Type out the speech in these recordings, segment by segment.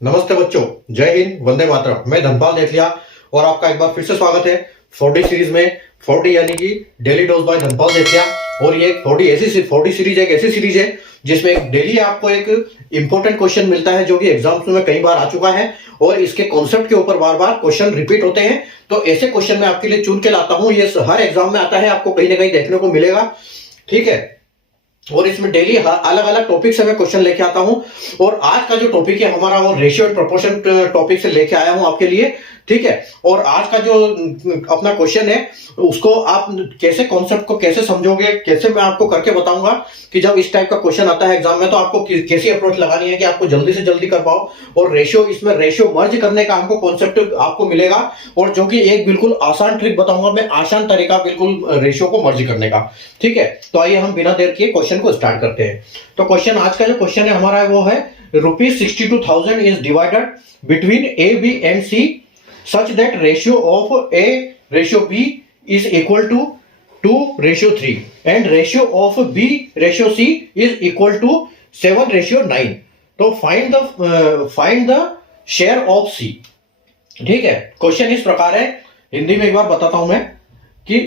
नमस्ते बच्चों, जय हिंद, वंदे मातरम। मैं धनपाल देथलिया और आपका एक बार फिर से स्वागत है 4D सीरीज में। 4D यानी कि डेली डोज बाय धनपाल देथलिया। और ये 4D सीरीज एक ऐसी सीरीज है जिसमें डेली आपको एक इंपॉर्टेंट क्वेश्चन मिलता है जो कि एग्जाम्स में कई बार आ चुका है और इसके कॉन्सेप्ट के ऊपर बार बार क्वेश्चन रिपीट होते हैं। तो ऐसे क्वेश्चन मैं आपके लिए चुन के लाता हूं। ये हर एग्जाम में आता है, आपको कहीं ना कहीं देखने को मिलेगा, ठीक है। और इसमें डेली अलग अलग टॉपिक से मैं क्वेश्चन लेके आता हूं। और आज का जो टॉपिक है हमारा वो रेशियो एंड प्रोपोर्शन टॉपिक से लेके आया हूं आपके लिए, ठीक है। और आज का जो अपना क्वेश्चन है उसको आप कैसे कॉन्सेप्ट को कैसे समझोगे, कैसे मैं आपको करके बताऊंगा कि जब इस टाइप का क्वेश्चन आता है एग्जाम में तो आपको कैसी अप्रोच लगानी है कि आपको जल्दी से जल्दी कर पाओ। और इसमें रेशियो मर्ज करने का हमको कॉन्सेप्ट आपको मिलेगा और जो कि एक बिल्कुल आसान ट्रिक बताऊंगा मैं, आसान तरीका बिल्कुल रेशियो को मर्ज करने का, ठीक है। तो आइए हम बिना देर किए क्वेश्चन को स्टार्ट करते हैं। तो क्वेश्चन, आज का जो क्वेश्चन है हमारा वो है ₹62,000 is divided between A B and C such that ratio of A ratio B is equal to 2:3 and ratio of B ratio C is equal to 7:9। तो find the share of C, ठीक है। Question इस प्रकार है, हिंदी में एक बार बताता हूं मैं कि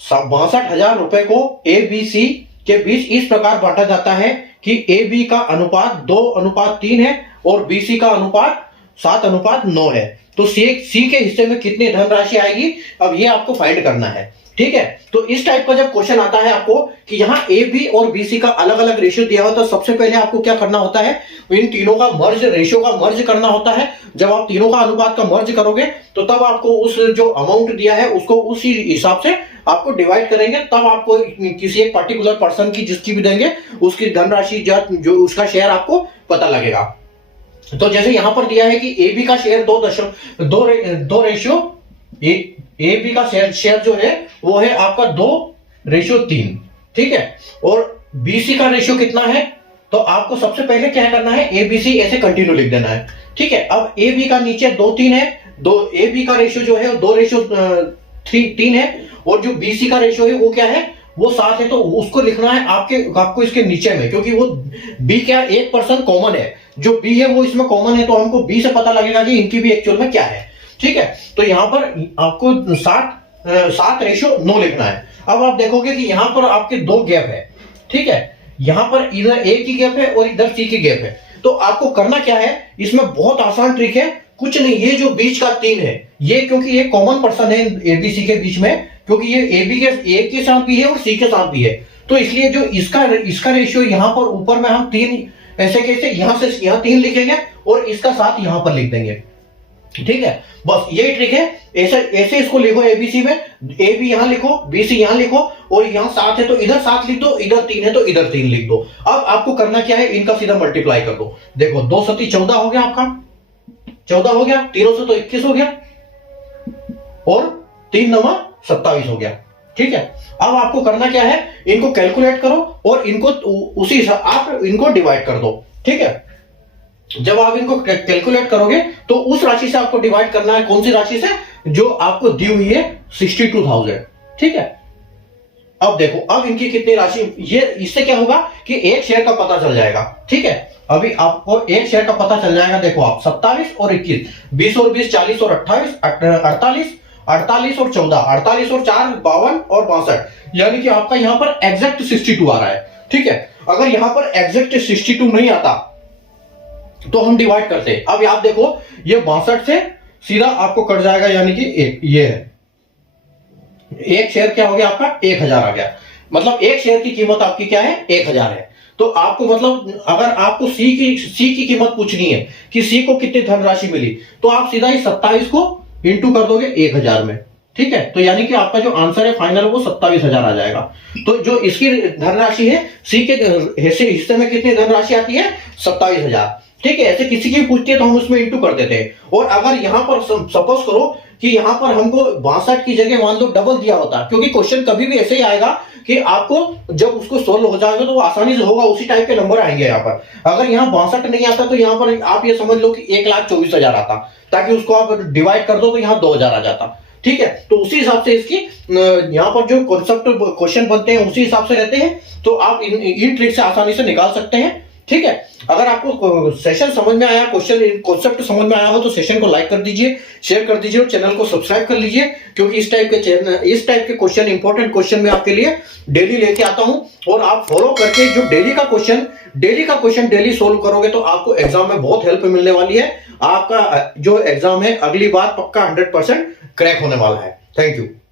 62,000 रुपए को ए बी सी के बीच इस प्रकार बांटा जाता है कि ए बी का अनुपात 2:3 है और बी सी का अनुपात 7:9 है। तो सी के हिस्से में कितनी धनराशि आएगी, अब ये आपको फाइंड करना है, ठीक है। तो इस टाइप का जब क्वेश्चन आता है आपको कि यहाँ ए बी और बी सी का अलग अलग रेशियो दिया होता है, तो सबसे पहले आपको क्या करना होता है, इन तीनों का मर्ज, रेशियो का मर्ज करना होता है। जब आप तीनों का अनुपात का मर्ज करोगे तो तब आपको उस जो अमाउंट दिया है उसको उसी हिसाब से आपको डिवाइड करेंगे, तब आपको किसी एक पर्टिकुलर पर्सन की जिसकी भी देंगे उसकी धनराशि जो उसका शेयर आपको पता लगेगा। तो जैसे यहां पर दिया है कि ए बी का शेयर दो रेशियो ए बी का शेयर जो है वो है आपका 2:3, ठीक है। और बी सी का रेशियो कितना है, तो आपको सबसे पहले क्या करना है, ए बी सी ऐसे कंटिन्यू लिख देना है, ठीक है। अब ए बी का नीचे 2:3 है, ए बी का रेशियो जो है 2:3 है और जो बी सी का रेशियो है वो क्या है, वो 7 है। तो उसको लिखना है आपको इसके नीचे में, क्योंकि वो बी क्या एक पर्सन कॉमन है, जो बी है वो इसमें कॉमन है, तो हमको बी से पता लगेगा कि इनकी भी एक्चुअल में क्या है, ठीक है। तो यहां पर आपको 7:9 लिखना है। अब आप देखोगे कि यहां पर आपके दो गैप है, ठीक है। यहां पर इधर ए की गैप है और इधर सी की गैप है। तो आपको करना क्या है, इसमें बहुत आसान ट्रिक है, कुछ नहीं, ये जो बीच का 3 है ये, क्योंकि ये कॉमन पर्सन है ए बी सी के बीच में, क्योंकि ये ए के साथ भी है और सी के साथ भी है, तो इसलिए जो इसका रेशियो यहां पर ऊपर में हम 3 ऐसे कैसे यहां से यहां 3 लिखेंगे और इसका 7 यहां पर लिख देंगे, ठीक है। बस यही ट्रिक है, ऐसे इसको लिखो एबीसी में, ए बी यहां लिखो, बी सी यहां लिखो और यहां 7 है तो इधर 7 लिख दो, इधर 3 है तो इधर 3 लिख दो। अब आपको करना क्या है, इनका सीधा मल्टीप्लाई कर दो। देखो 2 सती 14 हो गया, आपका 14 हो गया, 3 से तो 21 हो गया और 3 9 27 हो गया, ठीक है। अब आपको करना क्या है, इनको कैलकुलेट करो और इनको उसी आप इनको डिवाइड कर दो, ठीक है। जब आप इनको कैलकुलेट करोगे तो उस राशि से आपको डिवाइड करना है, कौन सी राशि से, जो आपको दी हुई है 62,000, ठीक है। अब देखो, अब इनकी कितनी राशि, ये इससे क्या होगा कि एक शेयर का पता चल जाएगा, ठीक है। अभी आपको एक शेयर का पता चल जाएगा। देखो आप 27 और 21, 20 और 20 40 और 28 48 48 और 14, 48 और 4 52 और 62, यानी कि आपका यहां पर एग्जैक्ट 62 आ रहा है, ठीक है। अगर यहां पर एग्जैक्ट 62 नहीं आता तो हम डिवाइड करते हैं। अब आप देखो ये 62 से सीधा आपको कट जाएगा, यानी कि ये है एक शेयर क्या हो गया आपका 1000 आ गया, मतलब एक शेयर की कीमत आपकी क्या है 1000 है। तो आपको मतलब अगर आपको सी की कीमत पूछनी है कि सी को कितनी धनराशि मिली, तो आप सीधा ही 27 को इंटू कर दोगे 1000 में, ठीक है। तो यानी कि आपका जो आंसर है फाइनल वो 27,000 आ जाएगा। तो जो इसकी धनराशि है, सी के हिस्से में कितनी धनराशि आती है 27,000, ठीक है। ऐसे किसी की पूछती है तो हम उसमें इंटू कर देते हैं। और अगर यहां पर सपोज करो कि यहां पर हमको 62 की जगह मान लो डबल दिया होता, क्योंकि क्वेश्चन कभी भी ऐसे ही आएगा कि आपको जब उसको सोल्व हो जाएगा तो वो आसानी से होगा, उसी टाइप के नंबर आएंगे यहाँ पर। अगर यहाँ 62 नहीं आता तो यहाँ पर आप ये समझ लो कि 1,24,000 आता, ताकि उसको आप डिवाइड कर दो तो यहाँ 2,000 आ जाता, ठीक है। तो उसी हिसाब से इसकी यहाँ पर जो कॉन्सेप्ट क्वेश्चन बनते हैं उसी हिसाब से रहते हैं, तो आप इन ट्रिक से आसानी से निकाल सकते हैं, ठीक है। अगर आपको सेशन समझ में आया, क्वेश्चन कॉन्सेप्ट समझ में आया हो तो सेशन को लाइक कर दीजिए, शेयर कर दीजिए और चैनल को सब्सक्राइब कर लीजिए, क्योंकि इस टाइप के क्वेश्चन, इंपॉर्टेंट क्वेश्चन मैं आपके लिए डेली लेके आता हूं। और आप फॉलो करके जो डेली का क्वेश्चन डेली सोल्व करोगे तो आपको एग्जाम में बहुत हेल्प मिलने वाली है। आपका जो एग्जाम है अगली बार पक्का 100% क्रैक होने वाला है। Thank you.